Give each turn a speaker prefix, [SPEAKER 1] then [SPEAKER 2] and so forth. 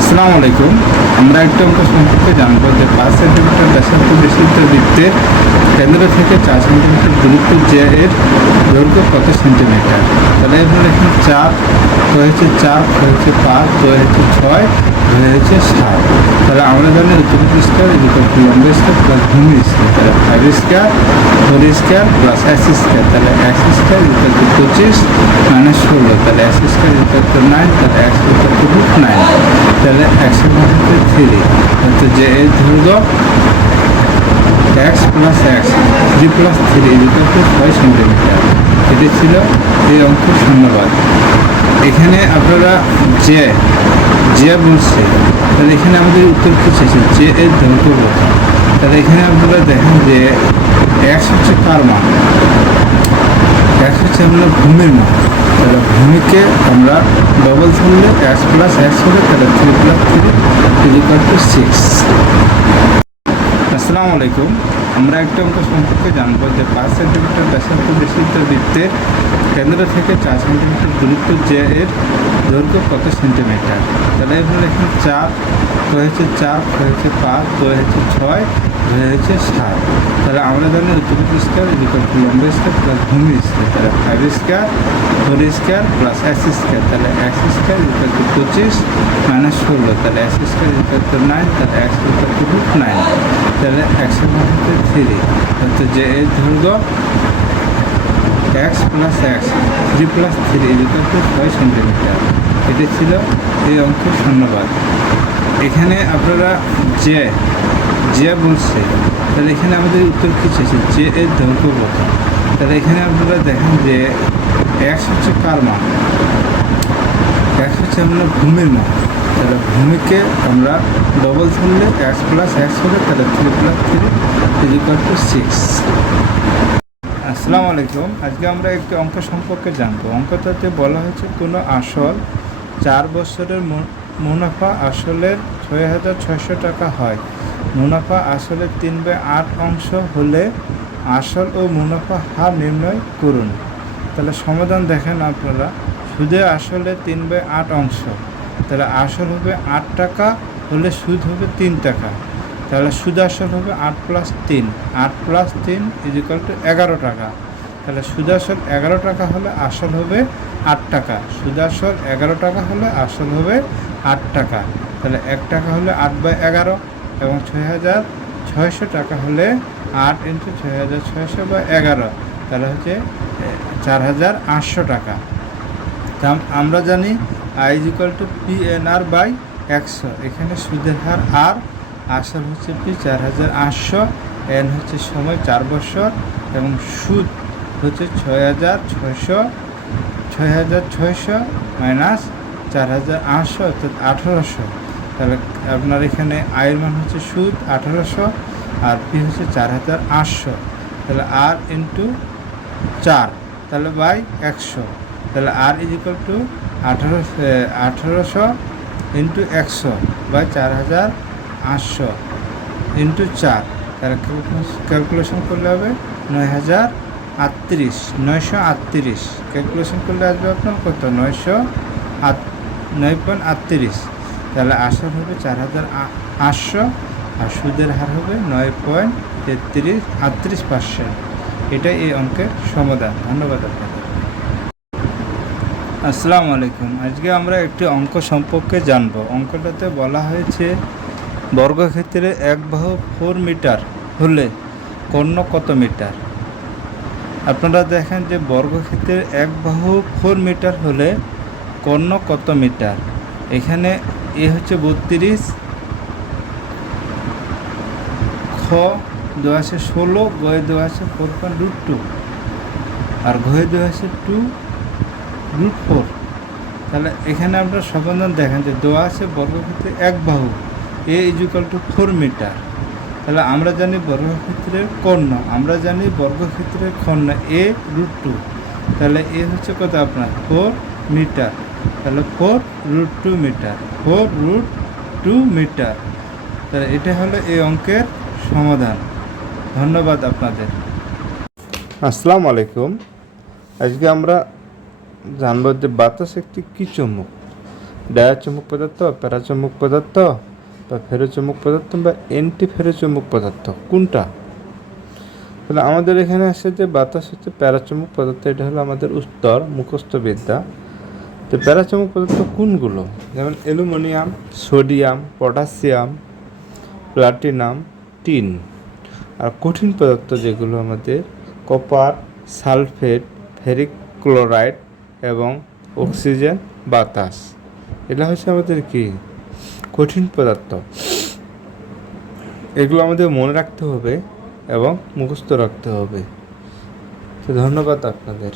[SPEAKER 1] আসসালামু আলাইকুম। আমরা একটা অঙ্ক সম্পর্কে জানব যে পাঁচ সেন্টিমিটার ব্যাসার্ধ বিশিষ্ট বৃত্তের কেন্দ্র থেকে চার সেন্টিমিটার দূরত্ব যে এর দৈর্ঘ্য কত সেন্টিমিটার তাহলে এবার এখানে চার হয়েছে চার হয়েছে পাঁচ তো হয়েছে ছয় হয়েছে সাত। তাহলে আমরা জানি উত্তর স্কোয়ার লম্ব স্কোয়ার প্লাস ভূমি স্কোয়ার তাহলে five square four square plus X square তাহলে এক্স স্কোয়ার ইজিকাল পঁচিশ মাইনাস ষোলো, তাহলে এক্স স্কোয়ার ইজিকাল নাইন তাহলে এক্স ইজিকাল নাইন তাহলে একশো থ্রি অর্থাৎ যে এর দৈর্ঘ্য X plus X three plus three to ছয় সেন্টিমিটার এটি ছিল এই অঙ্কের ধন্যবাদ এখানে আপনারা যে যে বলছে তাহলে এখানে আমাদের উত্তর কি চাইছে যে এর দৈর্ঘ্য কত তাহলে এখানে আপনারা দেখেন যে এক্স হচ্ছে কার মান। এক্স হচ্ছে আমরা ভূমির মান। তাহলে ভূমিকে আমরা ডবল ধরলে এক্স প্লাস এক্স হবে, তাহলে three plus three equal to six আসসালামু আলাইকুম। আমরা একটা অঙ্ক সম্পর্কে জানব যে পাঁচ সেন্টিমিটার ব্যাসার্ধ বিশিষ্ট বৃত্তের কেন্দ্র থেকে চার সেন্টিমিটার দূরত্ব যে এর দৈর্ঘ্য কত সেন্টিমিটার? তাহলে এখানে চার হয়েছে চার হয়েছে পাঁচ হয়েছে ছয় হয়েছে সাত। তাহলে আমরা জানি উত্তর স্কোয়ার লম্ব স্কোয়ার প্লাস ভূমি স্কোয়ার তাহলে five square four square plus X square তাহলে এক্স স্কোয়ার ইজিকাল টু পঁচিশ মাইনাস ষোলো। তাহলে X square equal to nine তাহলে X equal to root nine তাহলে একশো মধ্যে থ্রি অর্থাৎ যে এর দৈর্ঘ্য X plus X three plus three equal to ছয় সেন্টিমিটার এটি ছিল এই অঙ্কের ধন্যবাদ এখানে আপনারা যে যে বলছে তাহলে এখানে আমাদের উত্তর কী চাইছে যে এর কত তাহলে এখানে আপনারা দেখেন যে এক্স হচ্ছে কার মান এক্স হচ্ছে আমরা ভূমির মান তাহলে ভূমিকে আমরা ডবল ধরলে এক্স প্লাস এক্স হবে, তাহলে three plus three equal to six আসসালামু আলাইকুম। আজকে আমরা একটি অঙ্ক সম্পর্কে জানব। অঙ্কটাতে বলা হয়েছে কোনো আসল চার বছরের মুনাফা আসলের ছয় হাজার ছয়শো টাকা হয়। মুনাফা আসলে তিন বাই আট অংশ হলে আসল ও মুনাফা হার নির্ণয় করুন। তাহলে সমাধান দেখেন আপনারা। সুদে আসলে তিন বাই আট অংশ। তাহলে আসল হবে আট টাকা, হলে সুদ হবে তিন টাকা। তাহলে সুদ আসল হবে আট প্লাস তিন। আট প্লাস তিন ইজিক্যাল টু এগারো টাকা। তাহলে সুদ আসল এগারো টাকা হলে আসল হবে আট টাকা। সুদ আসল এগারো টাকা হলে আসল হবে আট টাকা। তাহলে এক টাকা হলে আট বাই এগারো। এবং ছয় হাজার ছয়শো টাকা হলে আট ইন্টু ছয় হাজার ছয়শো বা এগারো, তাহলে হচ্ছে চার হাজার আটশো টাকা। আমরা জানি I equal to P N R by একশো। এখানে সুদের হার আর আসল হচ্ছে পি চার হাজার আটশো এন হচ্ছে সময় চার বছর, এবং সুদ হচ্ছে ছয় হাজার ছয়শো, ছয় হাজার ছয়শো মাইনাস চার হাজার আটশো, অর্থাৎ আঠেরোশো। তাহলে আপনার এখানে আয়ের মান হচ্ছে সুদ আঠেরোশো আর পি হচ্ছে চার হাজার আটশো। তাহলে আর ইন্টু চার, তাহলে বাই একশো। তাহলে আর ইজ ইকুয়াল টু আঠারো আঠারোশো ইন্টু একশো বাই চার হাজার আটশো ইন্টু চার। তাহলে ক্যালকুলেশন করলে হবে নয় হাজার আটত্রিশ, নয়শো আটত্রিশ। ক্যালকুলেশন করলে আসবে আপনার কত? নয়শো আট, নয় পয়েন্ট আটত্রিশ। তাহলে আসল হবে চার হাজার আটশো, আর সুদের হার হবে নয় পয়েন্ট তেত্রিশ, আটত্রিশ পার্সেন্ট। এটাই এই অঙ্কের সমাধান। ধন্যবাদ আপনাকে আসসালামু আলাইকুম। আজকে আমরা একটি অঙ্ক সম্পর্কে জানব। অঙ্কটাতে বলা হয়েছে বর্গক্ষেত্রে এক বাহু ফোর মিটার হলে কর্ণ কত মিটার? আপনারা দেখেন যে বর্গক্ষেত্রের এক বাহু ফোর মিটার হলে কর্ণ কত মিটার? এখানে এ হচ্ছে বত্রিশ। খ দেওয়া আছে ষোলো, গয়ে দেওয়া আছে ফোর পয়েন্ট রুট টু। আর ঘয়ে দেওয়া আছে টু রুট ফোর। তাহলে এখানে আপনার সমাধান দেখেন যে দেওয়া আছে বর্গক্ষেত্রে এক বাহু, A equal to four metre তাহলে আমরা জানি বর্গক্ষেত্রের কর্ণ, আমরা জানি বর্গক্ষেত্রের কর্ণ, এ রুট টু। তাহলে এ হচ্ছে কত আপনার? ফোর মিটার তাহলে four root two metre four root two metre. তাহলে এটা হলো এই অঙ্কের সমাধান। ধন্যবাদ আপনাদের। আসসালামু আলাইকুম। আজকে আমরা জানব যে বাতাস একটি কী চুম্বক? ডায়াচুম্বক পদার্থ প্যারাচুম্বক পদার্থ, বা ফেরোচুম্বক পদার্থ, বা অ্যান্টি ফেরোচুম্বক পদার্থ, কোনটা? তাহলে আমাদের এখানে আসে যে বাতাস হচ্ছে প্যারাচুম্বক পদার্থ, এটা হলো আমাদের উত্তর মুখস্থ বিদ্যা তো প্যারাচুম্বক পদার্থ কোনগুলো? যেমন aluminium, sodium, potassium, platinum tin আর কঠিন পদার্থ যেগুলো আমাদের, কপার, সালফেট, ফেরিক ক্লোরাইড এবং অক্সিজেন, বাতাস। এটা হচ্ছে আমাদের কি? কঠিন পদার্থ। এগুলো আমাদের মনে রাখতে হবে এবং মুখস্থ রাখতে হবে। তো ধন্যবাদ আপনাদের।